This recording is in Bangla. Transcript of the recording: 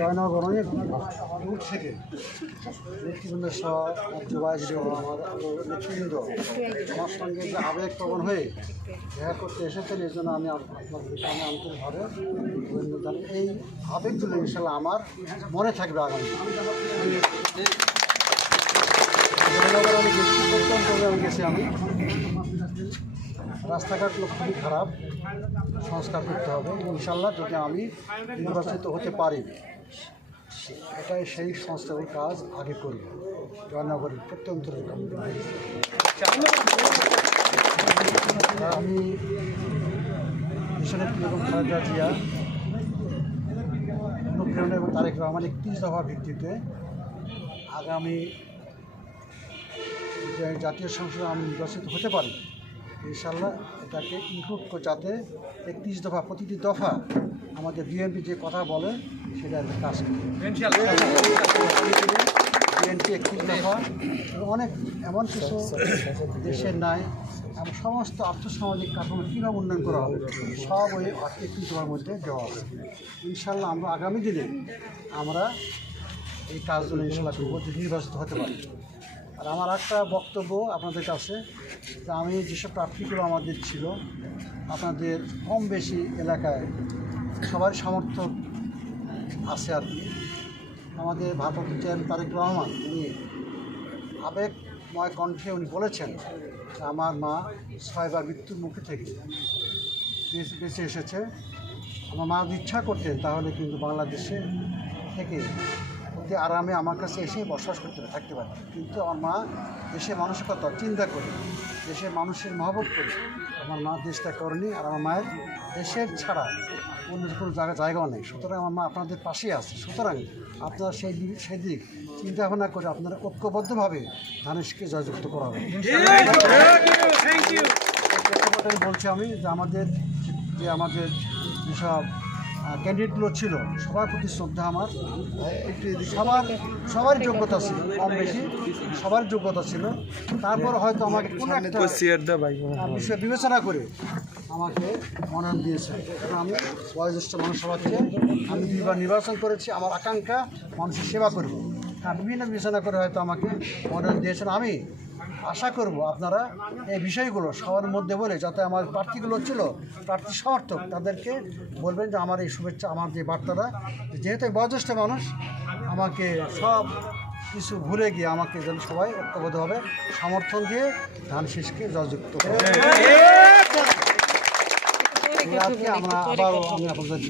জয়নগর দূর থেকে নেতৃবৃন্দ সহ আমার নেতৃবৃন্দ আমার সঙ্গে যে আবেগপ্রবণ হয়ে দেখা করতে এসেছেন এই জন্য আমি আপনাদের সামনে আন্তরিকভাবে ধন্যবাদ জানাই। এই আবেগগুলো ইনশাল্লাহ আমার মনে থাকবে আগামী জয়নগর আমি গেছি, প্রত্যন্ত আমি গেছি। আমি রাস্তাঘাটগুলো খুবই খারাপ, সংস্কার করতে হবে ইনশাল্লাহ। যদি আমি নির্বাচিত হতে পারি এটাই সেই সংস্কারের কাজ আগে করব জয়নগরের প্রত্যন্ত। আমি দেশনেত্রী এবং খালেদা জিয়া অনুপ্রেরণা এবং তারেক রহমান 31 দফা ভিত্তিতে আগামী জাতীয় সংসদে আমি নির্বাচিত হতে পারি ইনশাল্লাহ এটাকে ইনক্লুড করে, যাতে 31 দফা প্রতিটি দফা আমাদের বিএনপি যে কথা বলে সেটা কাজ করে। বিএনপি 31 দফা অনেক এমন কিছু দেশের নাই, এবং সমস্ত আর্থসামাজিক কাঠামো কীভাবে উন্নয়ন করা হবে সব ওই 31 দফার মধ্যে দেওয়া হবে। ইনশাল্লাহ আমরা আগামী দিনে আমরা এই কাজগুলো ইনশাল্লাহ করব যদি নির্বাচিত হতে পারি। আর আমার একটা বক্তব্য আপনাদের কাছে, যে আমি যেসব প্রার্থীগুলো আমাদের ছিল আপনাদের কম বেশি এলাকায় সবার সামর্থ্য আছে আর কি। আমাদের ভারপ্রাপ্ত চেয়ারম্যান তারেক রহমান উনি আবেগময় কণ্ঠে উনি বলেছেন যে আমার মা 6 বার মৃত্যুর মুখে থেকে বেঁচে এসেছে। আমার মা যদি ইচ্ছা করতেন তাহলে কিন্তু বাংলাদেশে থেকে অতি আরামে আমার কাছে এসে বসবাস করতে থাকতে পারে, কিন্তু আমার মা দেশের মানুষের কথা চিন্তা করে, দেশের মানুষের মহব্বত করে আমার মা দেশটা করেনি। আর আমার মায়ের দেশের ছাড়া অন্য কোনো জায়গাও নেই। সুতরাং আমার মা আপনাদের পাশেই আছে। সুতরাং আপনারা সেই দিক চিন্তা ভাবনা করে আপনারা ঐক্যবদ্ধভাবে ধানেশকে জয়যুক্ত করা হবে। বলছি আমি যে আমাদের যেসব ক্যান্ডিডেটগুলো ছিল সবার প্রতি শ্রদ্ধা আমার, সবার যোগ্যতা ছিল, কম বেশি সবার যোগ্যতা ছিল। তারপর হয়তো আমাকে কোনো একটা বিষয় বিবেচনা করে আমাকে মনোনয়ন দিয়েছে। আমি বয়োজ্যেষ্ঠ মানুষ সভাকে আমি 2 বার নির্বাচন করেছি। আমার আকাঙ্ক্ষা মানুষের সেবা করব, বিভিন্ন বিবেচনা করে হয়তো আমাকে মনোনয়ন দিয়েছেন। আমি আশা করব আপনারা এই বিষয়গুলো সবার মধ্যে বলে, যাতে আমার প্রার্থীগুলো ছিল প্রার্থী সমর্থক তাদেরকে বলবেন যে আমার এই শুভেচ্ছা, আমার যে বার্তাটা, যেহেতু বয়োজ্যেষ্ঠ মানুষ আমাকে সব কিছু ভুলে গিয়ে আমাকে যেন সবাই ঐক্যবদ্ধভাবে সমর্থন দিয়ে ধানশীষকে জয়যুক্ত করে। আমরা আবারও আমি আপনাদের